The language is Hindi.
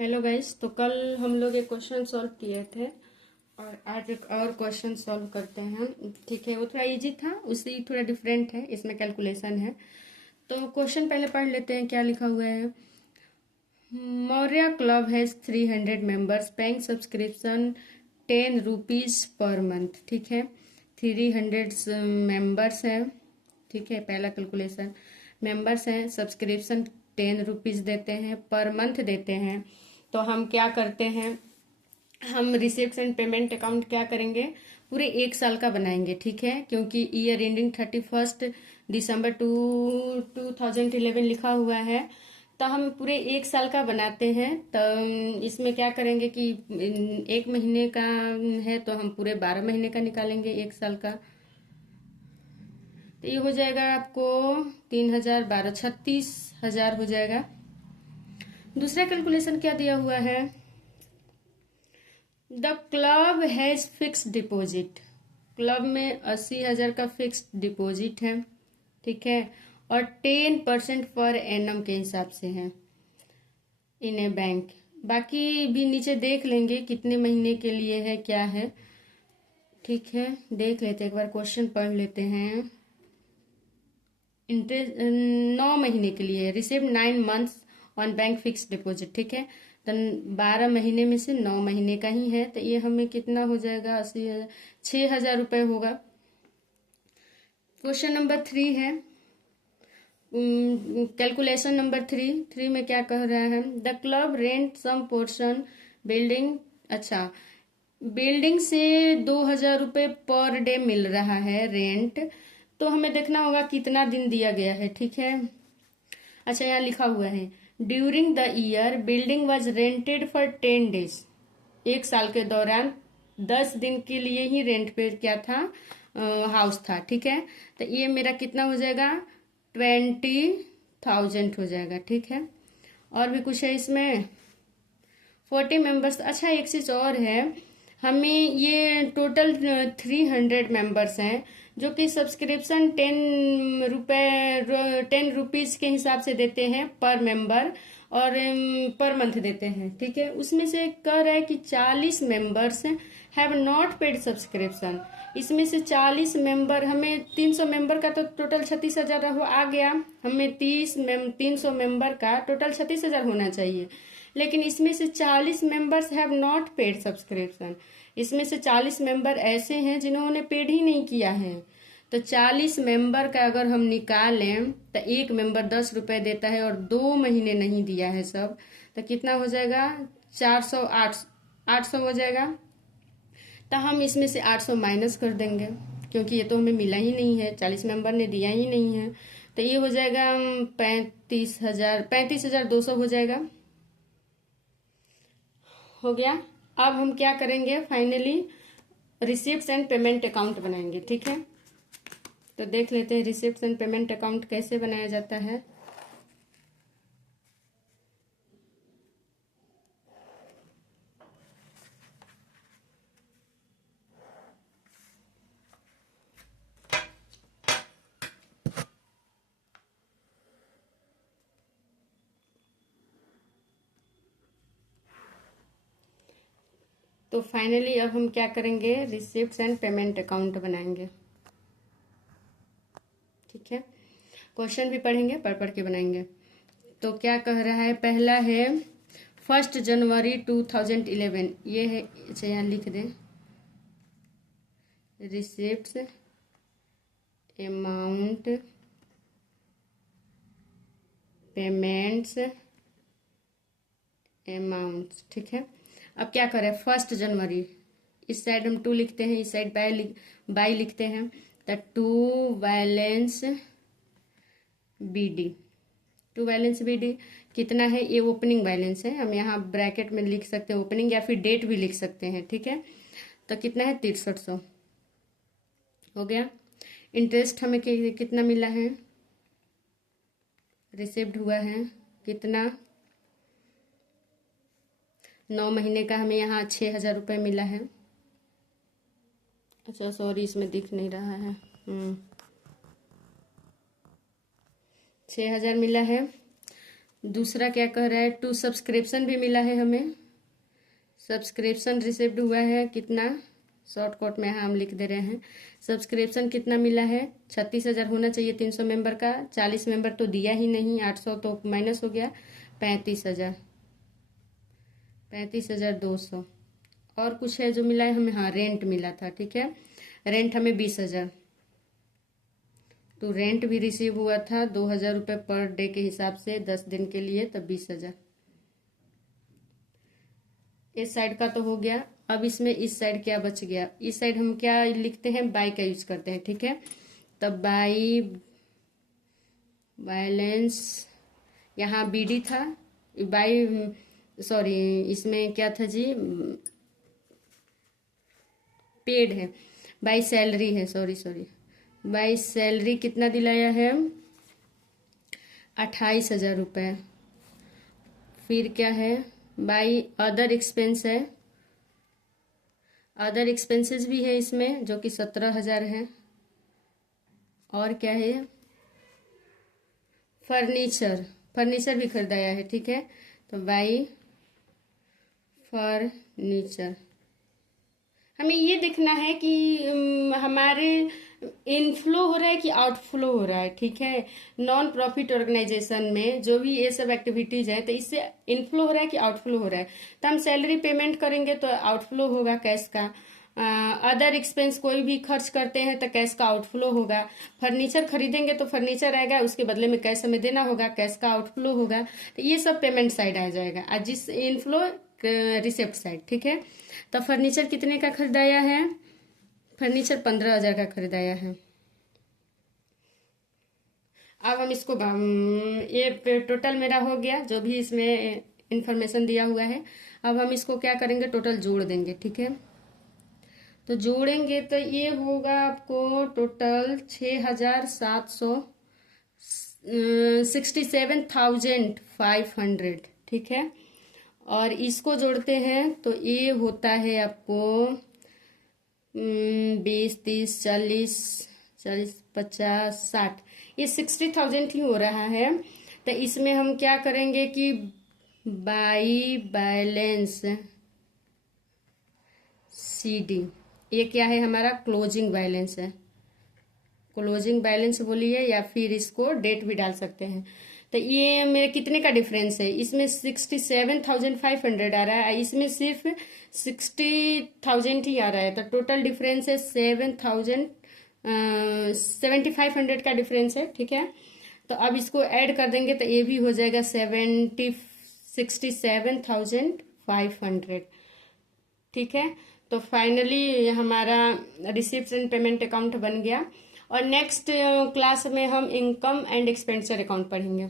Hello guys. तो कल हम लोग एक क्वेश्चन सॉल्व किए थे और आज एक और क्वेश्चन सॉल्व करते हैं। ठीक है, वो थोड़ा इजी था, उससे थोड़ा डिफरेंट है, इसमें कैलकुलेशन है। तो क्वेश्चन पहले पढ़ लेते हैं क्या लिखा हुआ है। Maurya club has 300 members paying subscription 10 rupees per month. ठीक है, 300 मेंबर्स हैं। ठीक है, पहला कैलकुलेशन। मेंबर्स हैं, सब्सक्रिप्शन 10 रुपीज़ देते हैं, पर मंथ देते हैं। तो हम क्या करते हैं, हम रिसिप्ट एंड पेमेंट अकाउंट क्या करेंगे, पूरे एक साल का बनाएंगे। ठीक है, क्योंकि ईयर एंडिंग 31 दिसंबर 2011 लिखा हुआ है, तो हम पूरे एक साल का बनाते हैं। तो इसमें क्या करेंगे कि एक महीने का है तो हम पूरे 12 महीने का निकालेंगे एक साल का। तो ये हो जाएगा आपको 3,000 12 36,000 हो जाएगा। दूसरा कैलकुलेशन क्या दिया हुआ है, the club has fix deposit. Club में 80,000 का फिक्स डिपॉजिट है। ठीक है, और 10% पर एनम के हिसाब से है इन ए बैंक। बाकी भी नीचे देख लेंगे कितने महीने के लिए है क्या है। ठीक है, देख लेते हैं, एक बार क्वेश्चन पढ़ लेते हैं। इंटरेस्ट 9 महीने के लिए, receive 9 months on bank fix deposit. ठीक है, तो 12 महीने में से 9 महीने का ही है, तो ये हमें कितना हो जाएगा, 80,000, 6,000 रुपये होगा। क्वेश्चन नंबर 3 है, कैलकुलेशन नंबर 3 में क्या कह रहा है, the club rent some portion building. अच्छा, बिल्डिंग से 2,000 रुपये पर डे मिल रहा है रेंट। तो हमें देखना होगा कितना दिन दिया गया है। ठीक है, अच्छा यहाँ लिखा हुआ है, during the year building was rented for 10 days. एक साल के दौरान 10 दिन के लिए ही रेंट पे क्या था, हाउस था। ठीक है, तो ये मेरा कितना हो जाएगा, 20,000 हो जाएगा। ठीक है, और भी कुछ है इसमें, 40 मेंबर्स। अच्छा एक चीज़ और है, हमें ये टोटल 300 मेंबर्स हैं जो कि सब्सक्रिप्शन 10 रुपीज़ के हिसाब से देते हैं पर मेंबर, और पर मंथ देते हैं। ठीक है, उसमें से कह रहा है कि 40 members have not paid subscription. इसमें से 40 मेंबर, हमें 300 मेंबर का तो टोटल 36,000 हो आ गया, हमें 300 मेंबर का टोटल 36,000 होना चाहिए। लेकिन इसमें से 40 members have not paid subscription. इसमें से 40 मेंबर ऐसे हैं जिन्होंने पेड ही नहीं किया है। तो 40 मेंबर का अगर हम निकालें तो एक मेंबर 10 रुपए देता है और 2 महीने नहीं दिया है सब, तो कितना हो जाएगा, 400, 800 हो जाएगा। तो हम इसमें से 800 माइनस कर देंगे, क्योंकि ये तो हमें मिला ही नहीं है, 40 मेंबर ने दिया ही नहीं है। तो ये हो जाएगा 35,200 हो जाएगा। हो गया। अब हम क्या करेंगे, finally receipt and payment account बनाएंगे। ठीक है, तो देख लेते हैं रिसिप्ट एंड पेमेंट अकाउंट कैसे बनाया जाता है। तो फाइनली अब हम क्या करेंगे, रिसिप्ट एंड पेमेंट अकाउंट बनाएंगे। ठीक है, क्वेश्चन भी पढ़ेंगे, पढ़ पढ़ के बनाएंगे। तो क्या कह रहा है, पहला है 1 जनवरी 2011, ये है। अच्छा यहाँ लिख दें, रिसिप्ट अमाउंट पेमेंट्स अमाउंट्स। ठीक है, अब क्या करें, 1 जनवरी, इस साइड हम 2 लिखते हैं, इस साइड बाई लिखते हैं। तो 2 बैलेंस बी डी कितना है, ये ओपनिंग बैलेंस है, हम यहाँ ब्रैकेट में लिख सकते हैं ओपनिंग, या फिर डेट भी लिख सकते हैं। ठीक है, तो कितना है, 6300 हो गया। इंटरेस्ट हमें कितना मिला है, रिसिव्ड हुआ है कितना, 9 महीने का हमें यहाँ 6,000 रुपये मिला है। अच्छा सॉरी, इसमें दिख नहीं रहा है, 6,000 मिला है। दूसरा क्या कह रहा है, 2 सब्सक्रिप्शन भी मिला है हमें, सब्सक्रिप्शन रिसीव्ड हुआ है कितना, शॉर्टकट में हम लिख दे रहे हैं। सब्सक्रिप्शन कितना मिला है, 36,000 होना चाहिए 300 मेंबर का, 40 मेंबर तो दिया ही नहीं, 800 तो माइनस हो गया, 35,000, 35,200। और कुछ है जो मिला है हमें, हाँ रेंट मिला था, ठीक है, रेंट हमें 20,000, तो रेंट भी रिसीव हुआ था 2,000 रुपये पर डे के हिसाब से 10 दिन के लिए, तब 20,000। इस साइड का तो हो गया। अब इसमें इस साइड क्या बच गया, इस साइड हम क्या लिखते हैं, बाई का यूज करते हैं, ठीक है। तब बाई बैलेंस, यहाँ बीडी था, बाई सॉरी इसमें क्या था जी, पेड है, बाई सैलरी है, सॉरी बाई सैलरी कितना दिलाया है, 28,000 रुपये। फिर क्या है, बाई अदर एक्सपेंस है, अदर एक्सपेंसेस भी है इसमें जो कि 17,000 है। और क्या है, फर्नीचर भी खरीदाया है, ठीक है, तो बाई फर्नीचर। हमें ये देखना है कि हमारे इनफ्लो हो रहा है कि आउटफ्लो हो रहा है, ठीक है। नॉन प्रॉफिट ऑर्गेनाइजेशन में जो भी ये सब एक्टिविटीज है, तो इससे इनफ्लो हो रहा है कि आउटफ्लो हो रहा है। तो हम सैलरी पेमेंट करेंगे तो आउटफ्लो होगा कैश का, अदर एक्सपेंस कोई भी खर्च करते हैं तो कैश का आउटफ्लो होगा, फर्नीचर खरीदेंगे तो फर्नीचर आएगा, उसके बदले में कैश हमें देना होगा, कैश का आउटफ्लो होगा। तो ये सब पेमेंट साइड आ जाएगा, और जिस इनफ्लो रिसिप्ट साइड, ठीक है। तो फर्नीचर कितने का खरीदाया है, फर्नीचर 15,000 का खरीदाया है। अब हम इसको ये टोटल मेरा हो गया जो भी इसमें इंफॉर्मेशन दिया हुआ है। अब हम इसको क्या करेंगे, टोटल जोड़ देंगे, ठीक है। तो जोड़ेंगे तो ये होगा आपको टोटल 67,500, ठीक है। और इसको जोड़ते हैं तो ये होता है आपको 20, 30, 40, 50, 60, ये 60,000 ही हो रहा है। तो इसमें हम क्या करेंगे कि बाई बैलेंस CD, ये क्या है हमारा, क्लोजिंग बैलेंस है, क्लोजिंग बैलेंस बोलिए, या फिर इसको डेट भी डाल सकते हैं। तो ये मेरे कितने का डिफरेंस है, इसमें 67,500 आ रहा है, इसमें सिर्फ 60,000 ही आ रहा है, तो टोटल डिफरेंस है 7,500 का डिफरेंस है, ठीक है। तो अब इसको ऐड कर देंगे तो ये भी हो जाएगा 67,500, ठीक है। तो फाइनली हमारा रिसिप्ट एंड पेमेंट अकाउंट बन गया। और नेक्स्ट क्लास में हम इनकम एंड एक्सपेंडिचर अकाउंट पढ़ेंगे।